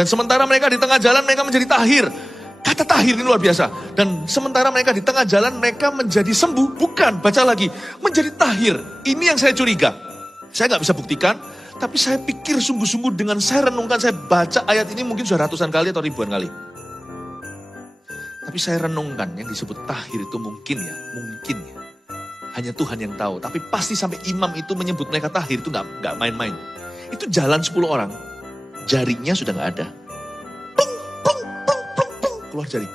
Dan sementara mereka di tengah jalan mereka menjadi tahir. Kata tahir ini luar biasa. Dan sementara mereka di tengah jalan mereka menjadi sembuh. Bukan, baca lagi. Menjadi tahir. Ini yang saya curiga. Saya gak bisa buktikan. Tapi saya pikir sungguh-sungguh dengan saya renungkan. Saya baca ayat ini mungkin sudah ratusan kali atau ribuan kali. Tapi saya renungkan yang disebut tahir itu mungkin ya. Mungkin ya. Hanya Tuhan yang tahu. Tapi pasti sampai imam itu menyebut mereka tahir itu gak main-main. Itu jalan 10 orang. Jarinya sudah gak ada. Keluar jari.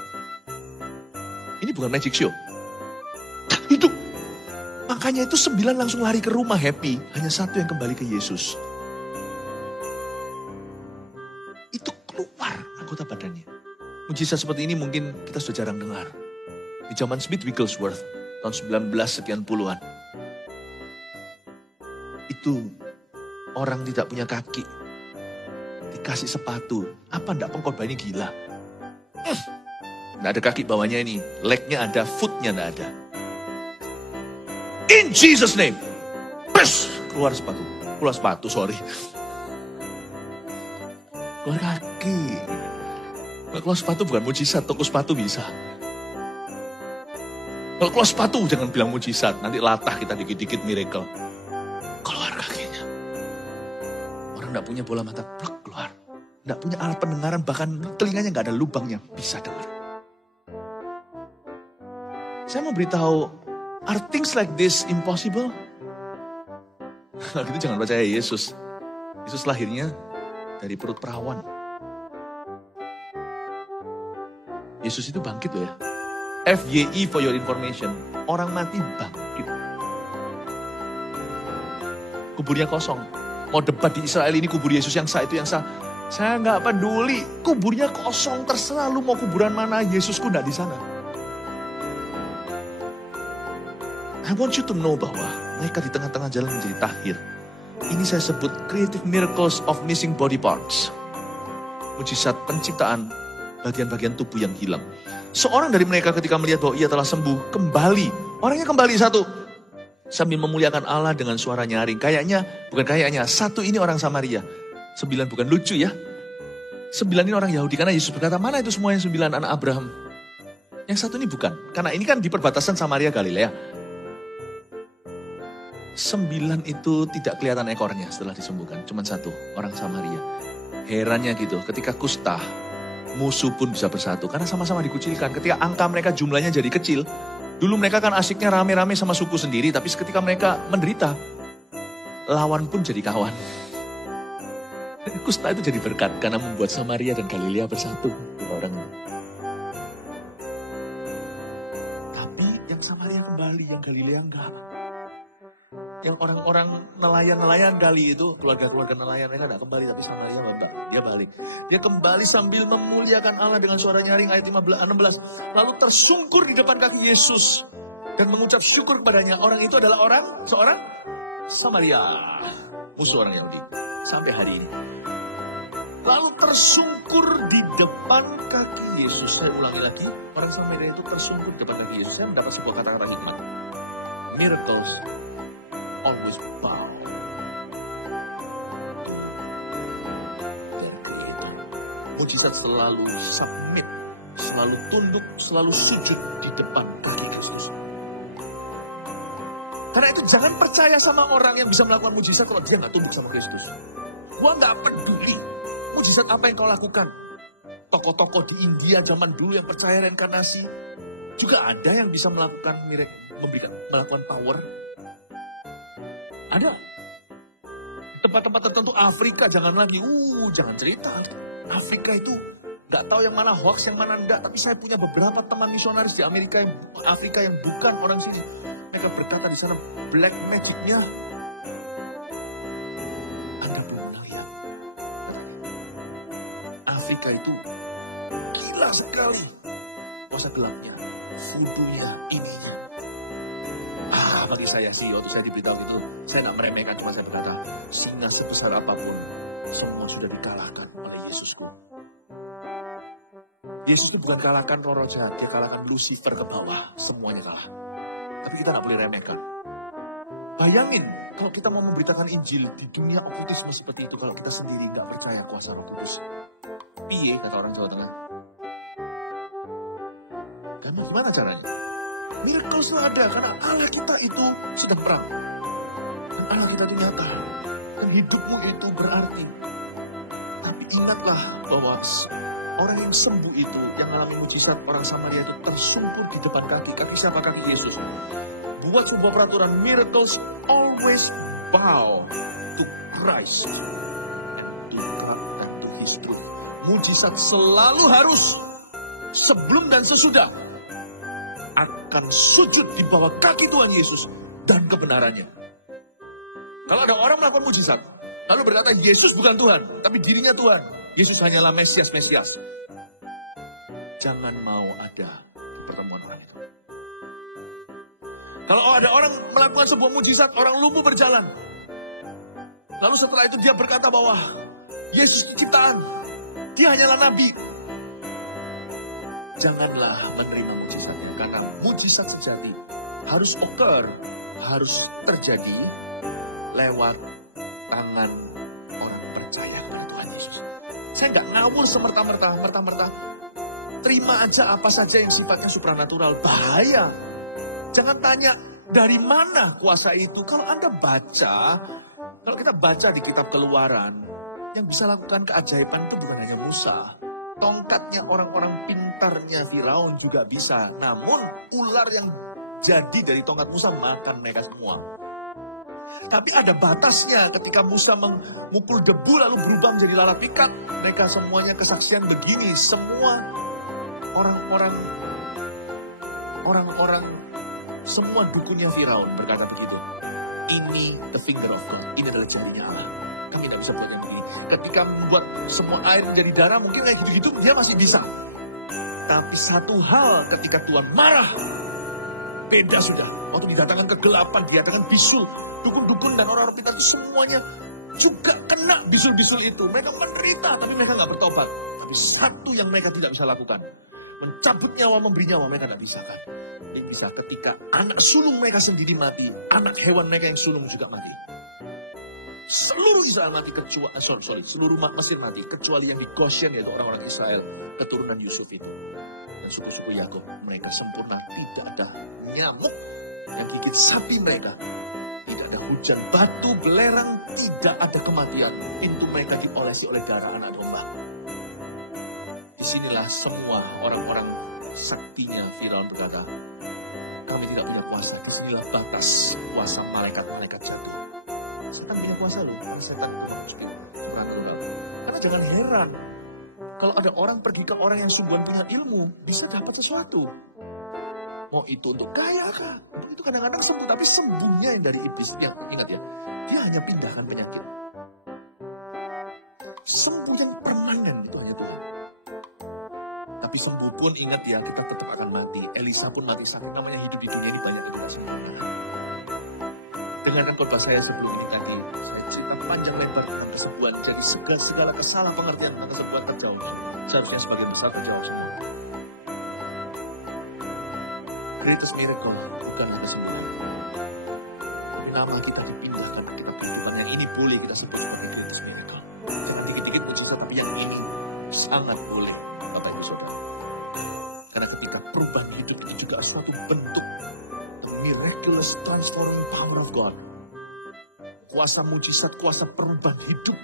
Ini bukan magic show. Hidup. Makanya itu 9 langsung lari ke rumah happy. Hanya 1 yang kembali ke Yesus. Itu keluar anggota badannya. Mujizat seperti ini mungkin kita sudah jarang dengar. Di zaman Smith Wigglesworth. Tahun 19 sekian puluhan. Itu orang tidak punya kaki. Dikasih sepatu. Apa enggak pengkhotbah ini gila? Nggak ada kaki bawahnya ini. Legnya ada, footnya nggak ada. In Jesus name. Press. Keluar sepatu, sorry. Keluar kaki. Keluar sepatu bukan mujizat, toko sepatu bisa. Kalau keluar sepatu jangan bilang mujizat. Nanti latah kita dikit-dikit miracle. Keluar kakinya. Orang nggak punya bola mata, pluk, keluar. Nggak punya alat pendengaran, bahkan telinganya nggak ada lubangnya, bisa dengar. Saya mau beritahu, are things like this impossible? Kalau gitu jangan percaya Yesus. Yesus lahirnya dari perut perawan. Yesus itu bangkit loh ya. FYI for your information, orang mati bangkit. Kuburnya kosong. Mau debat di Israel ini kubur Yesus yang sah, itu yang sah. Saya nggak peduli, kuburnya kosong, terserah lu mau kuburan mana, Yesusku nggak di sana. I want you to know bahwa mereka di tengah-tengah jalan menjadi tahir. Ini saya sebut creative miracles of missing body parts. Mujizat penciptaan bagian-bagian tubuh yang hilang. Seorang dari mereka ketika melihat bahwa ia telah sembuh, kembali. Orangnya kembali 1. Sambil memuliakan Allah dengan suara nyaring. Bukan kayaknya, 1 ini orang Samaria. 9 bukan lucu ya. 9 ini orang Yahudi. Karena Yesus berkata, mana itu semua yang 9 anak Abraham? Yang 1 ini bukan. Karena ini kan di perbatasan Samaria Galilea. 9 itu tidak kelihatan ekornya setelah disembuhkan. Cuma 1, orang Samaria. Herannya gitu, ketika kusta, musuh pun bisa bersatu. Karena sama-sama dikucilkan. Ketika angka mereka jumlahnya jadi kecil. Dulu mereka kan asiknya rame-rame sama suku sendiri. Tapi ketika mereka menderita, lawan pun jadi kawan. Kusta itu jadi berkat karena membuat Samaria dan Galilea bersatu. Orangnya. Tapi yang Samaria kembali, yang Galilea enggak. Yang orang-orang nelayan gali itu, keluarga-keluarga nelayan, mereka enggak kembali, tapi Samaria enggak. Dia balik. Dia kembali sambil memuliakan Allah dengan suara nyaring, ayat 16. Lalu tersungkur di depan kaki Yesus. Dan mengucap syukur kepadanya. Orang itu adalah seorang Samaria. Musuh orang Yahudi. Sampai hari ini. Lalu tersungkur di depan kaki Yesus. Saya ulangi lagi. Orang Samaria itu tersungkur di depan kaki Yesus. Saya mendapat sebuah kata-kata hikmat. Miracles always bow. Mujizat selalu submit. Selalu tunduk. Selalu sujud di depan kaki Yesus. Karena itu jangan percaya sama orang yang bisa melakukan mujizat kalau dia gak tunduk sama Kristus. Gua gak peduli mujizat apa yang kau lakukan. Tokoh-tokoh di India zaman dulu yang percaya reinkarnasi. Juga ada yang bisa melakukan melakukan power. Ada. Di tempat-tempat tertentu Afrika jangan lagi. Jangan cerita. Afrika itu gak tahu yang mana hoax, yang mana enggak. Tapi saya punya beberapa teman misionaris di Afrika yang bukan orang sini. Mereka berkata di sana black magic-nya Anda belum melihat. Afrika itu gila sekali. Kuasa gelapnya, voodoo-nya, ininya. Bagi saya sih, waktu saya diberitahu itu, saya gak meremehkan, cuma saya berkata, singa sebesar apapun, semua sudah dikalahkan oleh Yesusku. Yesus itu bukan kalahkan roh jahat, dia kalahkan Lucifer ke bawah, semuanya kalah. Tapi kita gak boleh remehkan. Bayangin, kalau kita mau memberitakan Injil di dunia okkultisme seperti itu, kalau kita sendiri gak percaya kuasa Roh Kudus. piye, kata orang Jawa Tengah. Karena gimana caranya? Miracles ada karena Allah kita itu sedang perang. Dan Allah kita itu nyata. Dan hidupmu itu berarti. Tapi ingatlah bahwa orang yang sembuh itu, yang mengalami mujizat orang Samaria itu tersungkur di depan kaki siapa? Kaki Yesus. Buat sebuah peraturan, miracles always bow to Christ and to God and to His truth. Mujizat selalu harus sebelum dan sesudah akan sujud di bawah kaki Tuhan Yesus dan kebenarannya. Kalau ada orang melakukan mujizat, lalu berkata Yesus bukan Tuhan, tapi dirinya Tuhan. Yesus hanyalah Mesias. Jangan mau ada pertemuan orang itu. Kalau ada orang melakukan sebuah mujizat, orang lumpuh berjalan. Lalu setelah itu dia berkata bahwa Yesus ciptaan, dia hanyalah nabi. Janganlah menerima mujizatnya, karena mujizat sejati harus occur, harus terjadi lewat tangan orang percaya kepada Tuhan Yesus. Saya nggak ngawur semerta-merta terima aja apa saja yang sifatnya supranatural. Bahaya. Jangan tanya dari mana kuasa itu. Kalau kita baca di kitab Keluaran, yang bisa lakukan keajaiban itu bukan hanya Musa. Tongkatnya orang-orang pintarnya Firaun juga bisa. Namun ular yang jadi dari tongkat Musa makan mereka semua. Tapi ada batasnya ketika Musa memukul debu lalu berubah menjadi lalat pikat. Mereka semuanya kesaksian begini. Semua semua dukunnya Firaun berkata begitu. Ini the finger of God. Ini adalah jarinya Allah. Kami tidak bisa buat yang begini. Ketika membuat semua air menjadi darah, mungkin kayak gitu-gitu dia masih bisa. Tapi satu hal ketika Tuhan marah, beda sudah. Waktu didatangkan kegelapan, didatangkan bisul, dukun-dukun dan orang-orang pintar itu semuanya juga kena bisul-bisul itu. Mereka menderita, tapi mereka nggak bertobat. Tapi satu yang mereka tidak bisa lakukan, mencabut nyawa, memberi nyawa, mereka tidak bisa kan. Ini bisa ketika anak sulung mereka sendiri mati, anak hewan mereka yang sulung juga mati. Seluruh Israel mati kecuali seluruh umat Mesir mati kecuali yang di Goshen, yaitu orang-orang Israel keturunan Yusuf itu dan suku-suku Yakub. Mereka sempurna, tidak ada nyamuk yang gigit sapi mereka, tidak ada hujan batu belerang, tidak ada kematian. Pintu mereka diolesi oleh darah anak domba. Disinilah semua orang-orang saktinya Firaun berkata, kami tidak punya kuasa. Disinilah batas kuasa malaikat-malaikat jatuh. Setan punya kuasa loh, setan karena jangan heran kalau ada orang pergi ke orang yang sungguhan punya ilmu, bisa dapat sesuatu. Mau itu untuk kaya kah? Itu kadang-kadang sembuh, tapi sembuhnya yang dari iblis. Ya, ingat ya, dia hanya pindahkan penyakit. Sembuh yang permanen itu hanya Tuhan. Tapi sembuh pun ingat ya, kita tetap akan mati. Elisa pun mati sakit, namanya hidup di dunia ini banyak edukasi. Dengarkan khotbah saya sebelum ini tadi. Saya cerita panjang lebar tentang kesembuhan. Jadi segala kesalah pengertian tentang kesembuhan terjauh. Seharusnya sebagian besar terjawab semua. Greatest miracle bukanlah kesembuhan. Tapi nama kita dipindahkan ke kitab kehidupan. Yang ini boleh kita sebut sebagai greatest miracle. Jangan dikit-dikit mujizat, tapi yang ini sangat boleh, Bapak Ibu Saudara. Karena ketika perubahan hidup itu juga suatu bentuk the miraculous transforming power of God. Kuasa mujizat, kuasa perubahan hidup.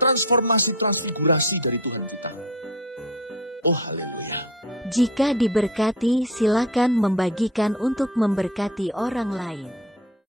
Transformasi, transfigurasi dari Tuhan kita. Oh haleluya. Jika diberkati, silakan membagikan untuk memberkati orang lain.